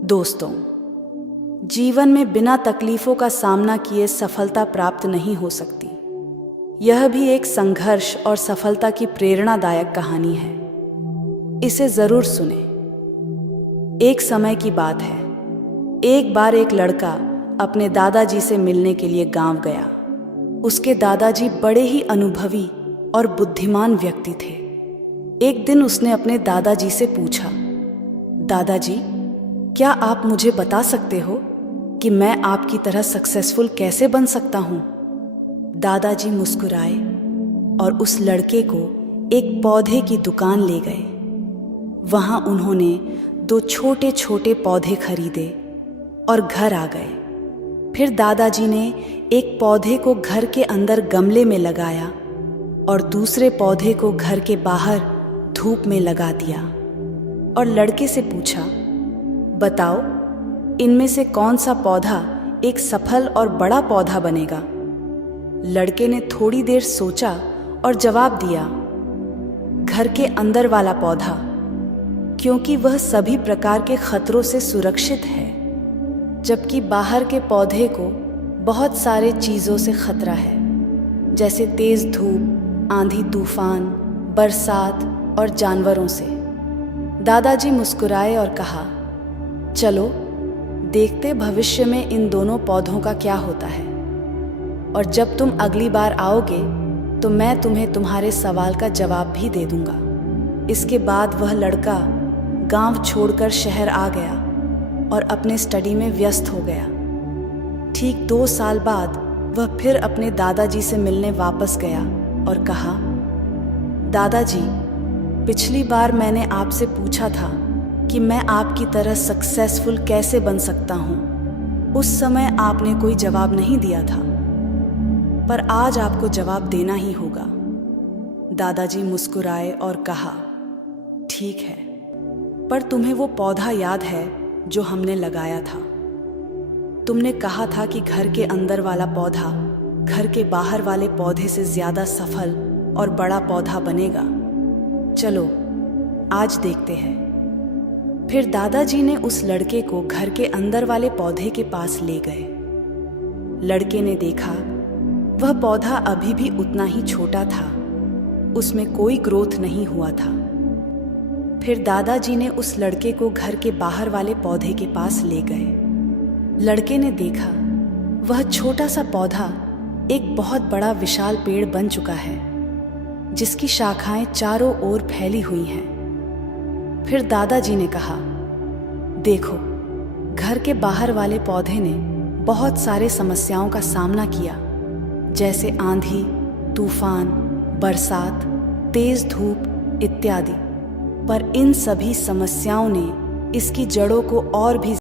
दोस्तों, जीवन में बिना तकलीफों का सामना किए सफलता प्राप्त नहीं हो सकती। यह भी एक संघर्ष और सफलता की प्रेरणादायक कहानी है। इसे जरूर सुने। एक समय की बात है। एक बार एक लड़का अपने दादाजी से मिलने के लिए गांव गया। उसके दादाजी बड़े ही अनुभवी और बुद्धिमान व्यक्ति थे। एक दिन उसने अपने दादाजी से पूछा, दादाजी, क्या आप मुझे बता सकते हो कि मैं आपकी तरह सक्सेसफुल कैसे बन सकता हूँ? दादाजी मुस्कुराए और उस लड़के को एक पौधे की दुकान ले गए। वहाँ उन्होंने 2 छोटे छोटे पौधे खरीदे और घर आ गए। फिर दादाजी ने एक पौधे को घर के अंदर गमले में लगाया और दूसरे पौधे को घर के बाहर धूप में लगा दिया और लड़के से पूछा, बताओ, इनमें से कौन सा पौधा एक सफल और बड़ा पौधा बनेगा? लड़के ने थोड़ी देर सोचा और जवाब दिया, घर के अंदर वाला पौधा, क्योंकि वह सभी प्रकार के खतरों से सुरक्षित है, जबकि बाहर के पौधे को बहुत सारे चीज़ों से खतरा है, जैसे तेज धूप, आंधी तूफान, बरसात और जानवरों से। दादाजी मुस्कुराए और कहा, चलो देखते भविष्य में इन दोनों पौधों का क्या होता है, और जब तुम अगली बार आओगे तो मैं तुम्हें तुम्हारे सवाल का जवाब भी दे दूंगा। इसके बाद वह लड़का गांव छोड़कर शहर आ गया और अपने स्टडी में व्यस्त हो गया। ठीक 2 साल बाद वह फिर अपने दादाजी से मिलने वापस गया और कहा, दादाजी, पिछली बार मैंने आपसे पूछा था कि मैं आपकी तरह सक्सेसफुल कैसे बन सकता हूँ। उस समय आपने कोई जवाब नहीं दिया था, पर आज आपको जवाब देना ही होगा। दादाजी मुस्कुराए और कहा, ठीक है, पर तुम्हें वो पौधा याद है जो हमने लगाया था? तुमने कहा था कि घर के अंदर वाला पौधा घर के बाहर वाले पौधे से ज्यादा सफल और बड़ा पौधा बनेगा। चलो आज देखते हैं। फिर दादाजी ने उस लड़के को घर के अंदर वाले पौधे के पास ले गए। लड़के ने देखा वह पौधा अभी भी उतना ही छोटा था, उसमें कोई ग्रोथ नहीं हुआ था। फिर दादाजी ने उस लड़के को घर के बाहर वाले पौधे के पास ले गए। लड़के ने देखा वह छोटा सा पौधा एक बहुत बड़ा विशाल पेड़ बन चुका है, जिसकी शाखाएं चारों ओर फैली हुई हैं। फिर दादाजी ने कहा, देखो, घर के बाहर वाले पौधे ने बहुत सारे समस्याओं का सामना किया, जैसे आंधी, तूफान, बरसात, तेज धूप इत्यादि, पर इन सभी समस्याओं ने इसकी जड़ों को और भी